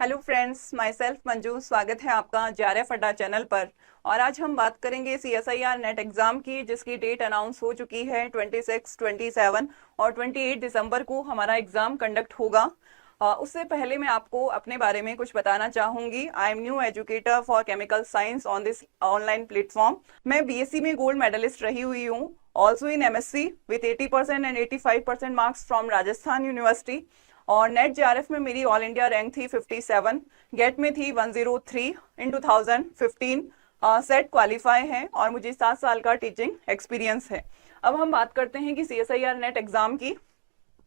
Hello friends, my self Manju. स्वागत है आपका जेआरएफ अड्डा चैनल पर। और आज हम बात करेंगे सीएसआईआर नेट एग्जाम की, जिसकी डेट अनाउंस हो चुकी है 26, 27 और 28 दिसंबर को हमारा एग्जाम कंडक्ट होगा। उससे पहले मैं आपको अपने बारे में कुछ बताना चाहूंगी। I am new educator for chemical science on this online platform. मैं बीएससी में गोल्ड मेडलिस्ट रही हुई हूँ, also in MSc with 80% and 85% marks from Rajasthan university. और नेट जेआरएफ में मेरी ऑल इंडिया रैंक थी 57, गेट में थी 103 इन 2015। सेट क्वालिफाई है और मुझे 7 साल का टीचिंग एक्सपीरियंस है। अब हम बात करते हैं कि सीएसआईआर नेट एग्जाम की,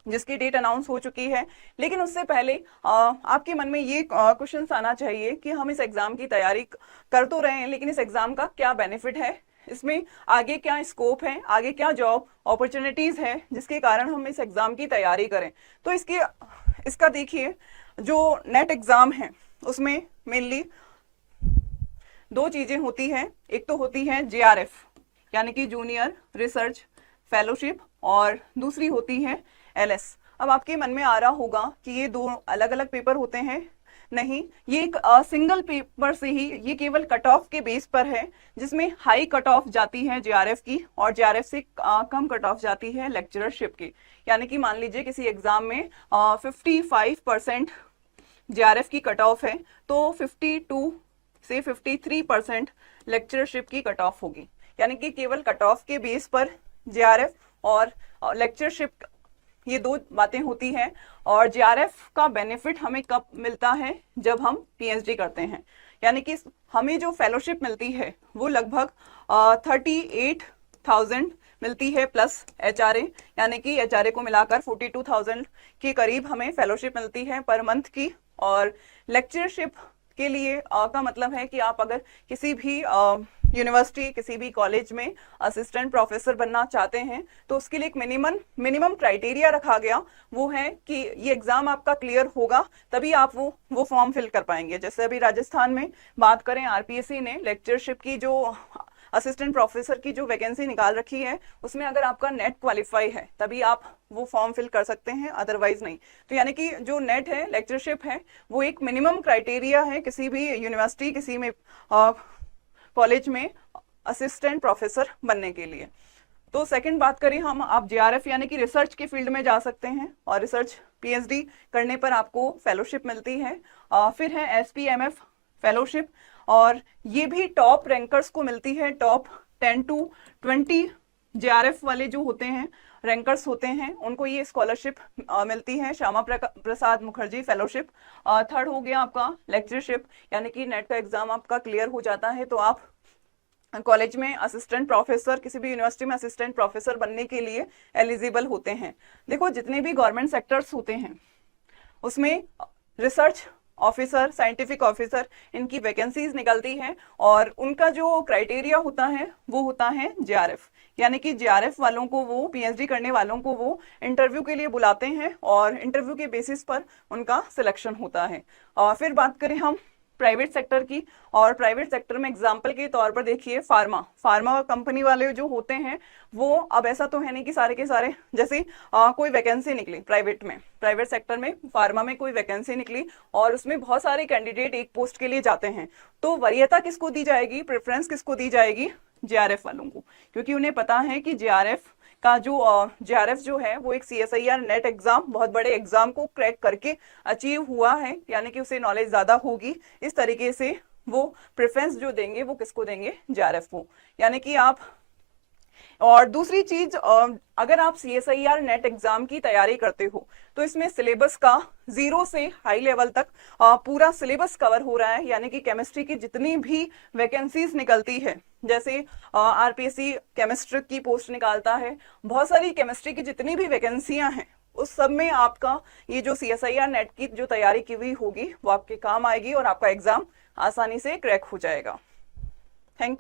जिसकी डेट अनाउंस हो चुकी है। लेकिन उससे पहले आपके मन में ये क्वेश्चन आना चाहिए कि हम इस एग्जाम की तैयारी कर तो रहे हैं, लेकिन इस एग्जाम का क्या बेनिफिट है, इसमें आगे क्या स्कोप है, आगे क्या जॉब अपॉर्चुनिटीज है जिसके कारण हम इस एग्जाम की तैयारी करें। तो इसका देखिए, जो नेट एग्जाम है उसमें मेनली दो चीजें होती हैं। एक तो होती है जेआरएफ यानी कि जूनियर रिसर्च फेलोशिप, और दूसरी होती है एलएस। अब आपके मन में आ रहा होगा कि ये दो अलग अलग पेपर होते हैं। नहीं, ये एक सिंगल पेपर से ही, ये केवल कट ऑफ के बेस पर है, जिसमें हाई कट ऑफ जाती है जेआरएफ की और जेआरएफ से कम कट ऑफ जाती है लेक्चरशिप की। यानी कि मान लीजिए किसी एग्जाम में 55% जेआरएफ की कट ऑफ है, तो 52 से 53% लेक्चरशिप की कट ऑफ होगी। यानी कि केवल कट ऑफ के बेस पर जेआरएफ और लेक्चरशिप, ये दो बातें होती हैं। और जेआरएफ का बेनिफिट हमें कब मिलता है? जब हम पीएचडी करते हैं। यानी कि हमें जो फेलोशिप मिलती है वो लगभग 38,000 मिलती है प्लस एचआरए, यानी कि एचआरए को मिलाकर 42,000 के करीब हमें फेलोशिप मिलती है पर मंथ की। और लेक्चरशिप के लिए का मतलब है कि आप अगर किसी भी यूनिवर्सिटी, किसी भी कॉलेज में असिस्टेंट प्रोफेसर बनना चाहते हैं तो उसके लिए एक मिनिमम क्राइटेरिया रखा गया। वो है कि ये एग्जाम आपका क्लियर होगा तभी आप वो फॉर्म फिल कर पाएंगे। जैसे अभी राजस्थान में बात करें, आरपीएससी ने लेक्चरशिप की जो असिस्टेंट प्रोफेसर की जो वैकेंसी निकाल रखी है, उसमें अगर आपका नेट क्वालिफाई है तभी आप वो फॉर्म फिल कर सकते हैं, अदरवाइज नहीं। तो यानी कि जो नेट है, लेक्चरशिप है, वो एक मिनिमम क्राइटेरिया है किसी भी यूनिवर्सिटी, किसी में कॉलेज में असिस्टेंट प्रोफेसर बनने के लिए। तो सेकंड बात करें हम, आप जेआरएफ यानी कि रिसर्च के फील्ड में जा सकते हैं और रिसर्च पीएचडी करने पर आपको फेलोशिप मिलती है। फिर है एसपीएमएफ फेलोशिप, और ये भी टॉप रैंकर्स को मिलती है। टॉप 10 to 20 जेआरएफ वाले जो होते हैं, रैंकर्स होते हैं, उनको ये स्कॉलरशिप मिलती है, श्यामा प्रसाद मुखर्जी फेलोशिप। थर्ड हो गया आपका लेक्चरशिप, यानी कि नेट का एग्जाम आपका क्लियर हो जाता है तो आप कॉलेज में असिस्टेंट प्रोफेसर, किसी भी यूनिवर्सिटी में असिस्टेंट प्रोफेसर बनने के लिए एलिजिबल होते हैं। देखो, जितने भी गवर्नमेंट सेक्टर्स होते हैं उसमें रिसर्च ऑफिसर, साइंटिफिक ऑफिसर, इनकी वैकेंसीज निकलती हैं और उनका जो क्राइटेरिया होता है वो होता है जेआरएफ। यानी कि जेआरएफ वालों को, वो पीएचडी करने वालों को वो इंटरव्यू के लिए बुलाते हैं और इंटरव्यू के बेसिस पर उनका सिलेक्शन होता है। और फिर बात करें हम प्राइवेट सेक्टर की, और प्राइवेट सेक्टर में एग्जाम्पल के तौर पर देखिए, फार्मा कंपनी वाले जो होते हैं वो, अब ऐसा तो है नहीं कि सारे के सारे, जैसे कोई वैकेंसी निकली प्राइवेट में, प्राइवेट सेक्टर में फार्मा में कोई वैकेंसी निकली और उसमें बहुत सारे कैंडिडेट एक पोस्ट के लिए जाते हैं, तो वरीयता किसको दी जाएगी, प्रेफरेंस किसको दी जाएगी? जेआरएफ वालों को, क्योंकि उन्हें पता है कि जेआरएफ का जो जेआरएफ जो है वो एक सीएसआईआर नेट एग्जाम, बहुत बड़े एग्जाम को क्रैक करके अचीव हुआ है, यानी कि उसे नॉलेज ज्यादा होगी। इस तरीके से वो प्रेफरेंस जो देंगे वो किसको देंगे? जेआरएफ को। यानी कि आप, और दूसरी चीज, अगर आप सीएसआईआर नेट एग्जाम की तैयारी करते हो तो इसमें सिलेबस का 0 से हाई लेवल तक पूरा सिलेबस कवर हो रहा है। यानी कि केमिस्ट्री की जितनी भी वैकेंसीज निकलती है, जैसे आरपीएससी केमिस्ट्री की पोस्ट निकालता है, बहुत सारी केमिस्ट्री की जितनी भी वैकेंसियां हैं उस सब में आपका ये जो सीएसआईआर नेट की जो तैयारी की हुई होगी वो आपके काम आएगी और आपका एग्जाम आसानी से क्रैक हो जाएगा। Thank you.